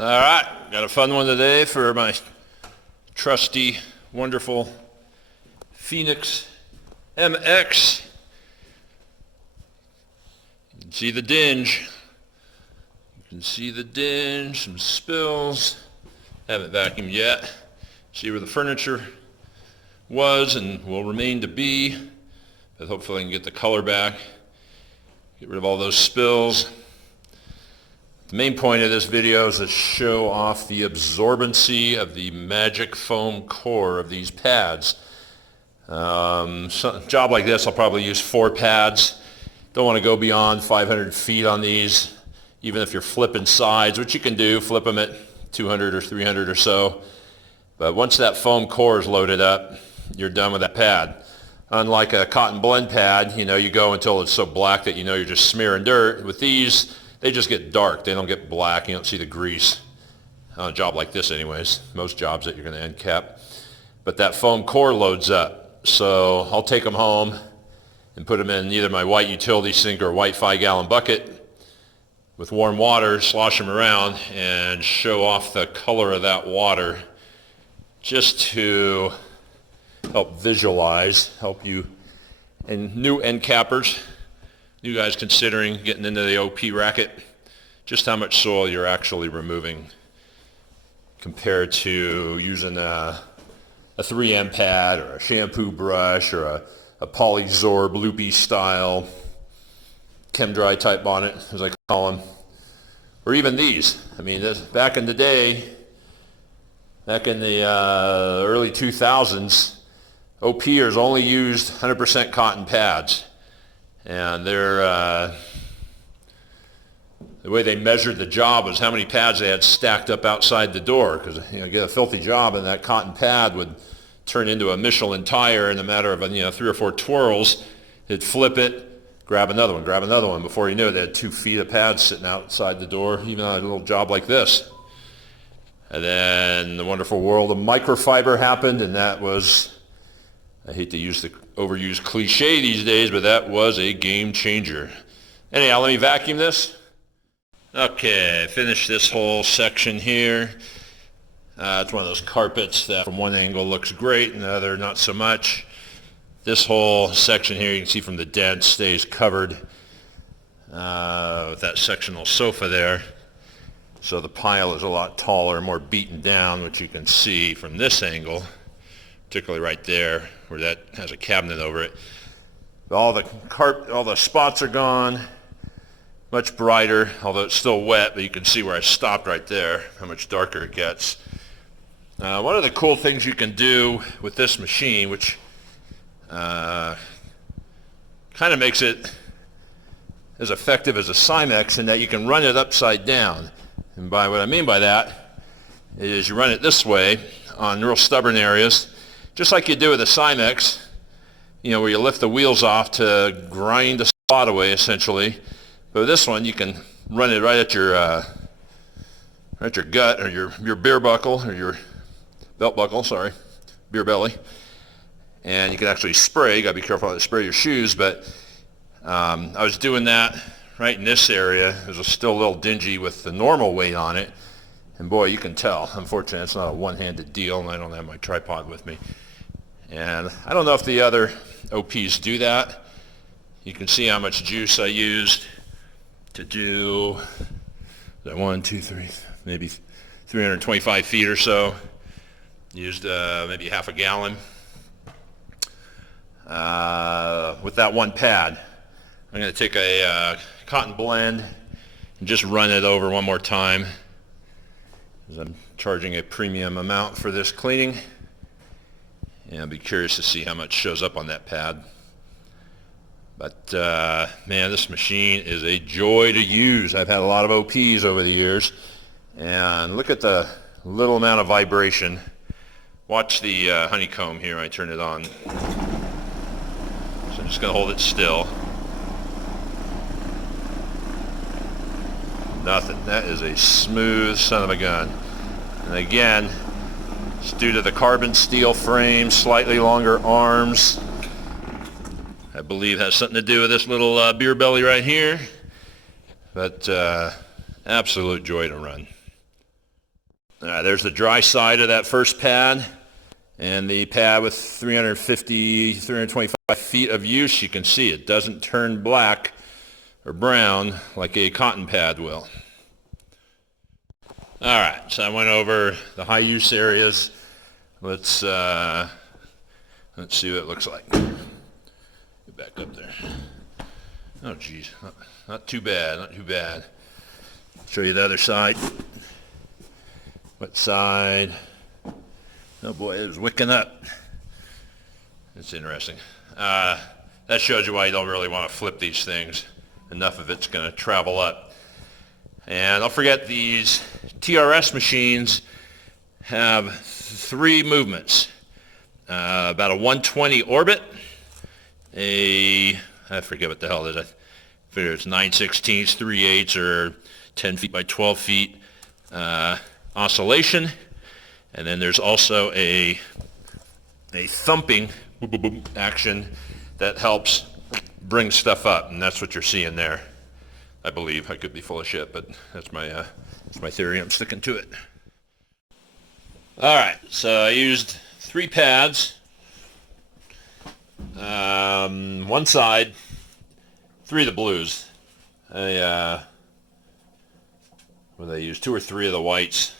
All right, got a fun one today for my trusty, wonderful Phoenix MX. You can see the dinge. Some spills. Haven't vacuumed yet. See where the furniture was and will remain to be, but hopefully I can get the color back, get rid of all those spills. The main point of this video is to show off the absorbency of the magic foam core of these pads. A job like this, I'll probably use 4 pads. Don't want to go beyond 500 feet on these, even if you're flipping sides, which you can do, flip them at 200 or 300 or so. But once that foam core is loaded up, you're done with that pad. Unlike a cotton blend pad, you go until it's so black that you're just smearing dirt. With these, they just get dark. They don't get black. You don't see the grease on a job like this anyways. Most jobs that you're going to end cap. But that foam core loads up. So I'll take them home and put them in either my white utility sink or a white 5-gallon bucket with warm water, slosh them around, and show off the color of that water just to help visualize, help you, and new end cappers, you guys considering getting into the OP racket, just how much soil you're actually removing compared to using a 3M pad or a shampoo brush or a Polysorb loopy style chem dry type bonnet, as I call them, or even these. Back in the day, back in the early 2000s, OPers only used 100% cotton pads. And the way they measured the job was how many pads they had stacked up outside the door, because get a filthy job and that cotton pad would turn into a Michelin tire in a matter of 3 or 4 twirls. It'd flip it, grab another one. Before you knew it, they had 2 feet of pads sitting outside the door, even on a little job like this. And then the wonderful world of microfiber happened, and that was, I hate to use the overused cliche these days, but that was a game changer. Anyhow, let me vacuum this. Okay, finish this whole section here. It's one of those carpets that from one angle looks great and the other not so much. This whole section here, you can see from the dent, stays covered with that sectional sofa there. So the pile is a lot taller, more beaten down, which you can see from this angle, particularly right there where that has a cabinet over it. All the spots are gone, much brighter, although it's still wet, but you can see where I stopped right there, how much darker it gets. One of the cool things you can do with this machine, which kind of makes it as effective as a Cymex, in that you can run it upside down. And by what I mean by that is you run it this way on real stubborn areas, just like you do with a Cymex, where you lift the wheels off to grind the spot away, essentially. But with this one, you can run it right at your gut, or your beer buckle, or your belt buckle, beer belly. And you can actually spray. You got to be careful how to spray your shoes, but I was doing that right in this area. It was still a little dingy with the normal weight on it. And boy, you can tell. Unfortunately, it's not a one-handed deal, and I don't have my tripod with me. And I don't know if the other OPs do that. You can see how much juice I used to do, maybe 325 feet or so. Used maybe half a gallon with that one pad. I'm going to take a cotton blend and just run it over one more time, because I'm charging a premium amount for this cleaning, and I'll be curious to see how much shows up on that pad. But man, this machine is a joy to use. I've had a lot of OPs over the years, and look at the little amount of vibration. Watch the honeycomb here. I turn it on, so I'm just going to hold it still. Nothing. That is a smooth son of a gun. And again, it's due to the carbon steel frame, slightly longer arms. I believe has something to do with this little beer belly right here. But absolute joy to run. There's the dry side of that first pad, and the pad with 325 feet of use. You can see it doesn't turn black or brown like a cotton pad will. All right, so I went over the high use areas. Let's see what it looks like. Get back up there. Oh geez, not too bad, not too bad. Show you the other side. Wet side. Oh boy, it was wicking up. It's interesting. That shows you why you don't really want to flip these things. Enough of it's going to travel up. And don't forget, these TRS machines have 3 movements. About a 120 orbit, I forget what the hell it is. I figure it's 9/16, 3/8, or 10 feet by 12 feet oscillation. And then there's also a thumping boom, boom, boom, action that helps bring stuff up, and that's what you're seeing there. I believe. I could be full of shit, but that's my theory. I'm sticking to it. All right, so I used 3 pads. One side, 3 of the blues. I used 2 or 3 of the whites,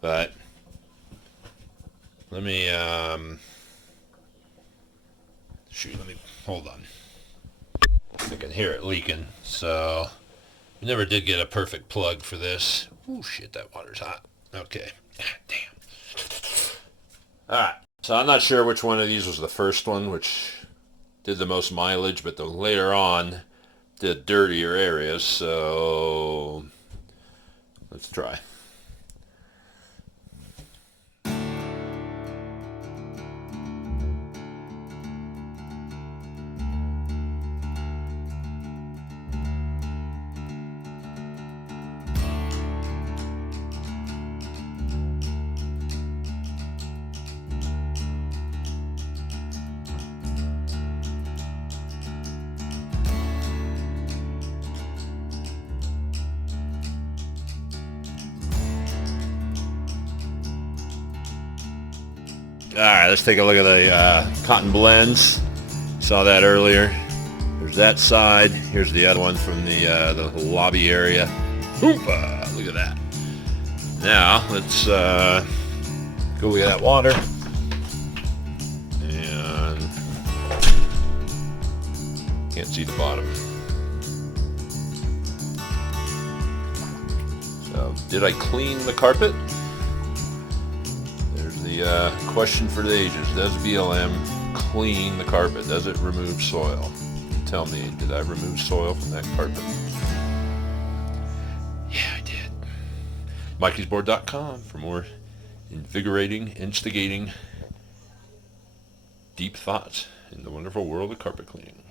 but let me hold on. I can hear it leaking, so we never did get a perfect plug for this. Oh shit, that water's hot. Okay, damn. All right, so I'm not sure which one of these was the first one, which did the most mileage, but the later on did dirtier areas, so let's try. All right, let's take a look at the cotton blends. Saw that earlier. There's that side. Here's the other one from the lobby area. Oompa! Look at that. Now let's go look at that water. And can't see the bottom. So, did I clean the carpet? The question for the ages: does BLM clean the carpet? Does it remove soil? Tell me, did I remove soil from that carpet? Yeah, I did. Mikey'sBoard.com for more invigorating, instigating, deep thoughts in the wonderful world of carpet cleaning.